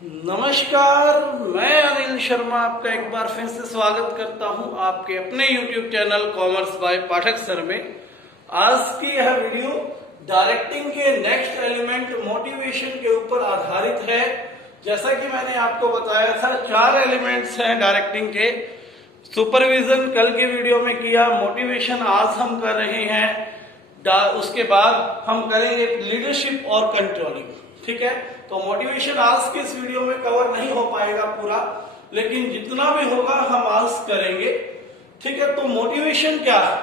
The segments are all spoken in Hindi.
नमस्कार, मैं अनिल शर्मा आपका एक बार फिर से स्वागत करता हूं आपके अपने YouTube channel commerce by Pathak sir में। आज की यह वीडियो डायरेक्टिंग के नेक्स्ट एलिमेंट मोटिवेशन के ऊपर आधारित है। जैसा कि मैंने आपको बताया था, 4 एलिमेंट्स हैं डायरेक्टिंग के। सुपरविजन कल की वीडियो में किया, मोटिवेशन आज हम कर रहे हैं, उसके बाद हम करेंगे लीडरशिप और कंट्रोलिंग। ठीक है, तो मोटिवेशन आज के इस वीडियो में कवर नहीं हो पाएगा पूरा, लेकिन जितना भी होगा हम आज करेंगे। ठीक है, तो मोटिवेशन क्या है?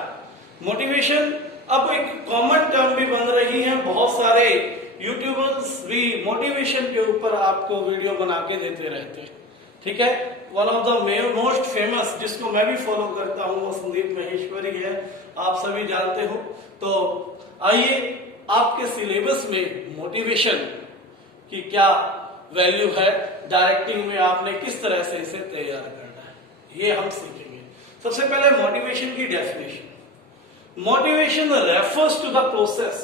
मोटिवेशन अब एक कॉमन टर्म भी बन रही है, बहुत सारे यूट्यूबर्स भी मोटिवेशन के ऊपर आपको वीडियो बना के देते रहते हैं। ठीक है, one of the most famous जिसको मैं भी फॉलो करता हूं वो संदीप महेश्वरी है, आप सभी जानते हो। तो आइए आपके सिलेबस में मोटिवेशन की क्या वैल्यू है, डायरेक्टिंग में आपने किस तरह से इसे तैयार करना है, ये हम सीखेंगे। सबसे पहले मोटिवेशन की definition. Motivation refers to the process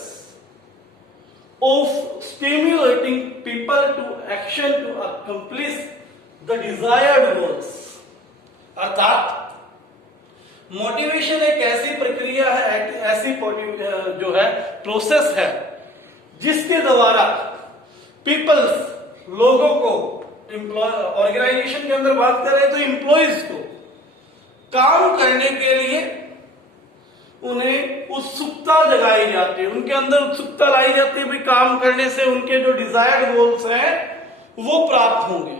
of stimulating people to action to accomplish the desired goals. अर्थात मोटिवेशन एक ऐसी प्रक्रिया है, ऐसी जो है प्रोसेस है जिसके द्वारा पीपल्स, लोगों को, ऑर्गेनाइजेशन के अंदर बात करें तो एम्प्लॉइज को काम करने के लिए उन्हें उत्सुकता जगाई जाती है, उनके अंदर उत्सुकता लाई जाती है। भाई काम करने से उनके जो डिजायर्ड गोल्स हैं वो प्राप्त होंगे।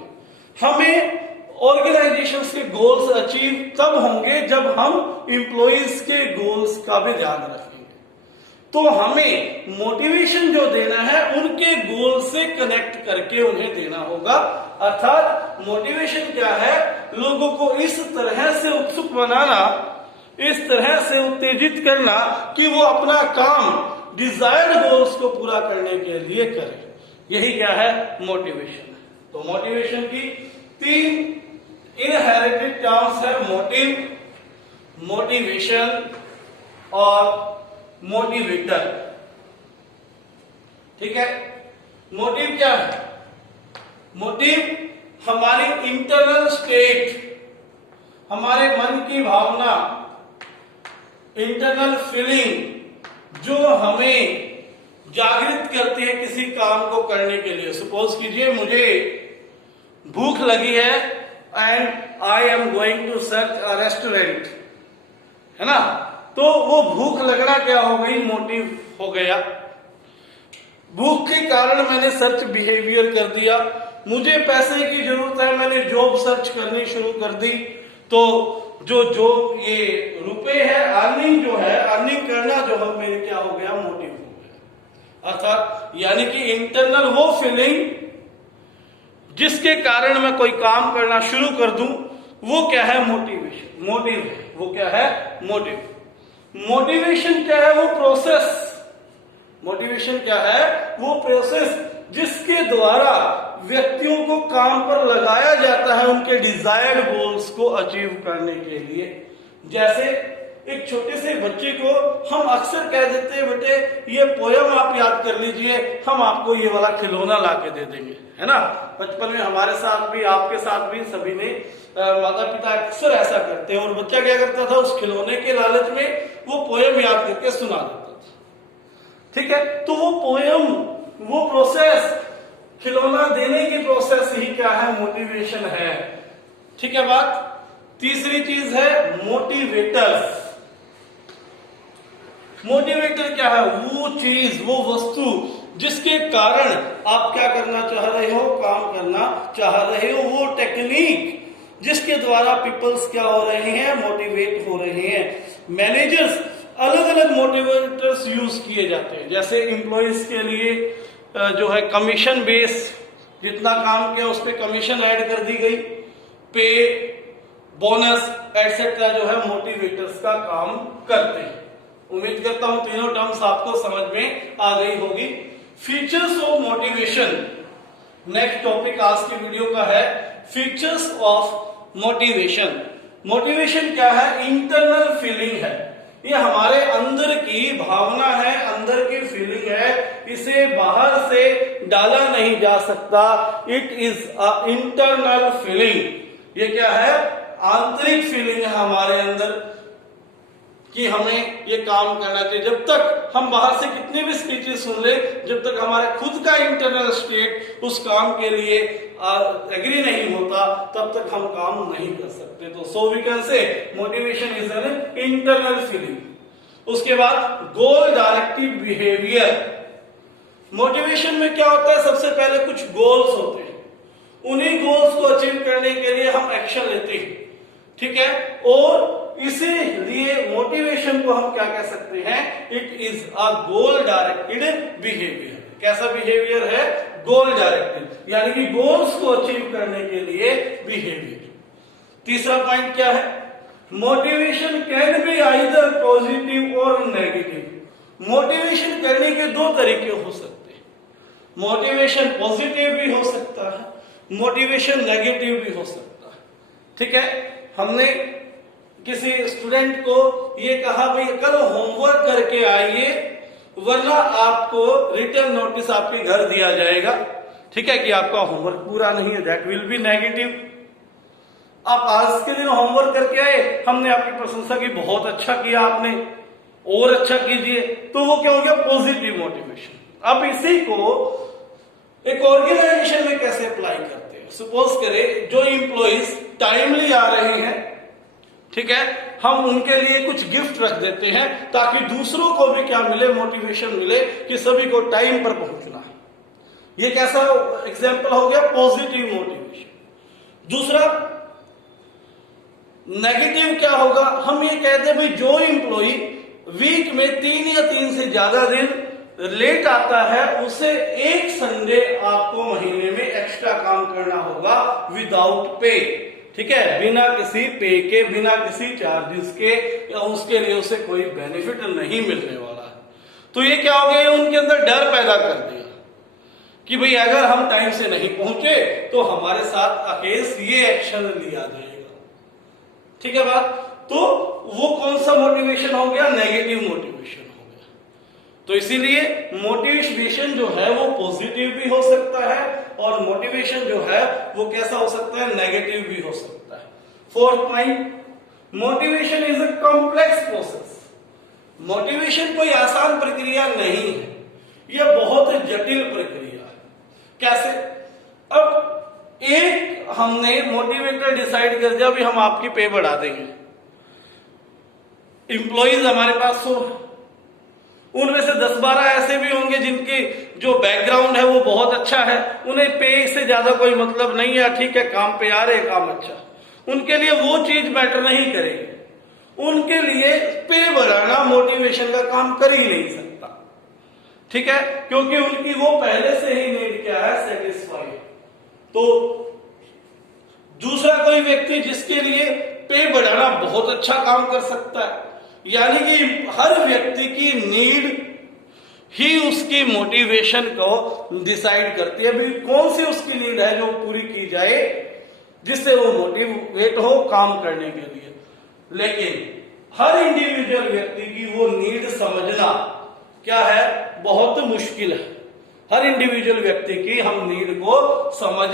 हमें ऑर्गेनाइजेशंस के गोल्स अचीव तब होंगे जब हम एम्प्लॉइज के गोल्स का भी ध्यान रखेंगे। तो हमें मोटिवेशन जो देना है उनके गोल से कनेक्ट करके उन्हें देना होगा। अर्थात मोटिवेशन क्या है? लोगों को इस तरह से उत्सुक बनाना, इस तरह से उत्तेजित करना कि वो अपना काम डिजायर्ड गोल्स को पूरा करने के लिए करें। यही क्या है? मोटिवेशन। तो मोटिवेशन की 3 इनहेरिटेड टर्म्स है, मोटिव, मोटिवेशन और मोटिवेटर। ठीक है, मोटिव क्या है? मोटिव हमारी इंटरनल स्टेट, हमारे मन की भावना, इंटरनल फीलिंग जो हमें जागृत करती है किसी काम को करने के लिए। सपोज कीजिए मुझे भूख लगी है and I am going to search a restaurant, है ना? तो वो भूख लगना क्या हो गई? मोटिव हो गया। भूख के कारण मैंने सर्च बिहेवियर कर दिया। मुझे पैसे की जरूरत है, मैंने जॉब सर्च करनी शुरू कर दी। तो जो ये रुपए है, अर्निंग जो है, अर्निंग करना जो है मेरे क्या हो गया? मोटिव हो गया। अर्थात यानी कि इंटरनल वो फीलिंग जिसके कारण मैं कोई काम करना शुरू कर दूं, वो क्या है? मोटिवेशन, मोटिव है। वो क्या है? मोटिव। मोटिवेशन क्या है? वो प्रोसेस। मोटिवेशन क्या है? वो प्रोसेस जिसके द्वारा व्यक्तियों को काम पर लगाया जाता है उनके डिजायर्ड गोल्स को अचीव करने के लिए। जैसे एक छोटे से बच्चे को हम अक्सर कह देते हैं, बेटे ये पोयम आप याद कर लीजिए, हम आपको ये वाला खिलौना ला के दे देंगे, है ना? बचपन में हमारे साथ भी, आपके साथ भी, सभी ने माता पिता अक्सर ऐसा करते हैं। और बच्चा क्या करता था? उस खिलौने के लालच में वो पोयम याद करके सुना देता था। ठीक है, तो वो पोयम, वो प्रोसेस, खिलौना देने की प्रोसेस ही क्या है? मोटिवेशन है। ठीक है बात। तीसरी चीज है मोटिवेटर्स। मोटिवेटर क्या है? वो चीज, वो वस्तु जिसके कारण आप क्या करना चाह रहे हो? काम करना चाह रहे हो। वो टेक्निक जिसके द्वारा पीपल्स क्या हो रहे हैं? मोटिवेट हो रहे हैं। मैनेजर्स अलग अलग मोटिवेटर्स यूज किए जाते हैं। जैसे एम्प्लॉइज के लिए जो है कमीशन बेस, जितना काम किया उस पर कमीशन ऐड कर दी गई, पे, बोनस एटसेट्रा जो है मोटिवेटर्स का काम करते हैं। उम्मीद करता हूं तीनों टर्म्स आपको समझ में आ गई होगी। Features of motivation, next topic आज की वीडियो का है फीचर्स ऑफ मोटिवेशन। मोटिवेशन क्या है? इंटरनल फीलिंग है, ये हमारे अंदर की भावना है, अंदर की फीलिंग है। इसे बाहर से डाला नहीं जा सकता। It is a internal feeling. ये क्या है? आंतरिक फीलिंग है हमारे अंदर कि हमें ये काम करना चाहिए। जब तक हम बाहर से कितनी भी स्पीचेस सुन ले, जब तक हमारे खुद का इंटरनल स्टेट उस काम के लिए एग्री नहीं होता, तब तक हम काम नहीं कर सकते। तो so we can say motivation is an internal feeling. उसके बाद गोल डायरेक्टेड बिहेवियर। मोटिवेशन में क्या होता है? सबसे पहले कुछ गोल्स होते हैं, उन्हीं गोल्स को अचीव करने के लिए हम एक्शन लेते हैं, ठीक है। और इसीलिए मोटिवेशन को हम क्या कह सकते हैं? It is a goal directed behaviour. कैसा बिहेवियर है? गोल डायरेक्टेड, यानी कि गोल्स को अचीव करने के लिए बिहेवियर। तीसरा पॉइंट क्या है? Motivation can be either positive और नेगेटिव। मोटिवेशन करने के दो तरीके हो सकते हैं। मोटिवेशन पॉजिटिव भी हो सकता है, मोटिवेशन नेगेटिव भी हो सकता है, ठीक है। हमने किसी स्टूडेंट को ये कहा भाई कल होमवर्क करके आइए, वरना आपको रिटर्न नोटिस आपके घर दिया जाएगा, ठीक है, कि आपका होमवर्क पूरा नहीं है। That will be negative. आप आज के दिन होमवर्क करके आए, हमने आपकी प्रशंसा की, बहुत अच्छा किया आपने, और अच्छा कीजिए, तो वो क्या हो गया? Positive motivation. अब इसी को एक ऑर्गेनाइजेशन में कैसे अप्लाई करते हैं? सपोज करें जो एम्प्लॉइज टाइमली आ रहे हैं, ठीक है, हम उनके लिए कुछ गिफ्ट रख देते हैं ताकि दूसरों को भी क्या मिले? मोटिवेशन मिले कि सभी को टाइम पर पहुंचना है। ये कैसा एग्जाम्पल हो गया? Positive motivation. दूसरा नेगेटिव क्या होगा? हम ये कहते हैं भाई जो एम्प्लॉई वीक में 3 या 3 से ज्यादा दिन लेट आता है, उसे एक संडे आपको महीने में एक्स्ट्रा काम करना होगा विदाउट पे, ठीक है, बिना किसी पे के, बिना किसी चार्जेस के, या उसके लिए उसे कोई बेनिफिट नहीं मिलने वाला है। तो ये क्या हो गया? उनके अंदर डर पैदा कर दिया कि भाई अगर हम टाइम से नहीं पहुंचे तो हमारे साथ अगेंस्ट ये एक्शन लिया जाएगा, ठीक है बात। तो वो कौन सा मोटिवेशन हो गया? नेगेटिव मोटिवेशन हो गया। तो इसीलिए मोटिवेशन जो है वो पॉजिटिव भी हो सकता है, और मोटिवेशन जो है वो कैसा हो सकता है? नेगेटिव भी हो सकता है। Fourth point, motivation is a complex process. Motivation कोई आसान प्रक्रिया नहीं है, यह बहुत जटिल प्रक्रिया है। कैसे? अब एक हमने मोटिवेटर डिसाइड कर दिया भी हम आपकी पे बढ़ा देंगे, एम्प्लॉइज हमारे पास 100, उनमें से 10-12 ऐसे भी होंगे जिनकी जो बैकग्राउंड है वो बहुत अच्छा है, उन्हें पे से ज्यादा कोई मतलब नहीं है, ठीक है, काम पे आ रहे, काम अच्छा, उनके लिए वो चीज मैटर नहीं करेगी। उनके लिए पे बढ़ाना मोटिवेशन का काम कर ही नहीं सकता, ठीक है, क्योंकि उनकी वो पहले से ही नीड क्या है? सेटिस्फाइड। तो दूसरा कोई व्यक्ति जिसके लिए पे बढ़ाना बहुत अच्छा काम कर सकता है, यानी कि हर व्यक्ति की नीड ही उसकी मोटिवेशन को डिसाइड करती है। भी कौन सी उसकी नीड है जो पूरी की जाए जिससे वो मोटिवेट हो काम करने के लिए। लेकिन हर इंडिविजुअल व्यक्ति की वो नीड समझना क्या है? बहुत मुश्किल है। हर इंडिविजुअल व्यक्ति की हम नीड को समझ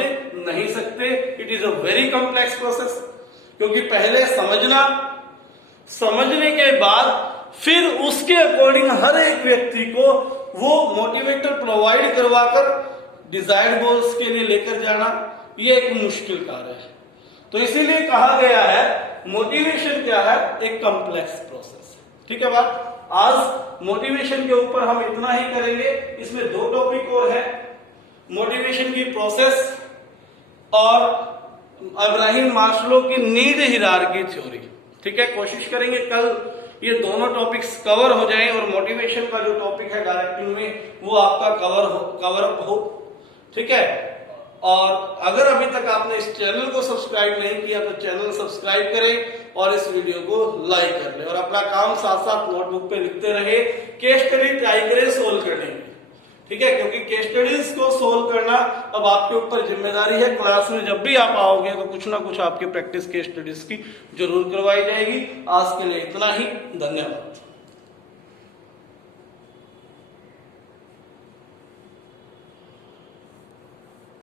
नहीं सकते। It is a very complex process, क्योंकि पहले समझने के बाद फिर उसके अकॉर्डिंग हर एक व्यक्ति को वो मोटिवेटर प्रोवाइड करवाकर डिजायर्ड गोल्स के लिए लेकर जाना, ये एक मुश्किल कार्य है। तो इसीलिए कहा गया है मोटिवेशन क्या है? एक कॉम्प्लेक्स प्रोसेस, ठीक है बात। आज मोटिवेशन के ऊपर हम इतना ही करेंगे। इसमें 2 टॉपिक और है, मोटिवेशन की प्रोसेस और अब्राहम मास्लो की नीड हिरार्की थ्योरी, ठीक है। कोशिश करेंगे कल ये दोनों टॉपिक्स कवर हो जाएं और मोटिवेशन का जो टॉपिक है डायरेक्टिंग में वो आपका कवर अप हो, ठीक है। और अगर अभी तक आपने इस चैनल को सब्सक्राइब नहीं किया तो चैनल सब्सक्राइब करें और इस वीडियो को लाइक कर ले, और अपना काम साथ साथ नोटबुक पे लिखते रहे। केस स्टडी ट्राई करें सोल्व करने में, ठीक है, क्योंकि केस स्टडीज को सोल्व करना अब आपके ऊपर जिम्मेदारी है। क्लास में जब भी आप आओगे तो कुछ ना कुछ आपकी प्रैक्टिस केस स्टडीज की जरूर करवाई जाएगी। आज के लिए इतना ही, धन्यवाद।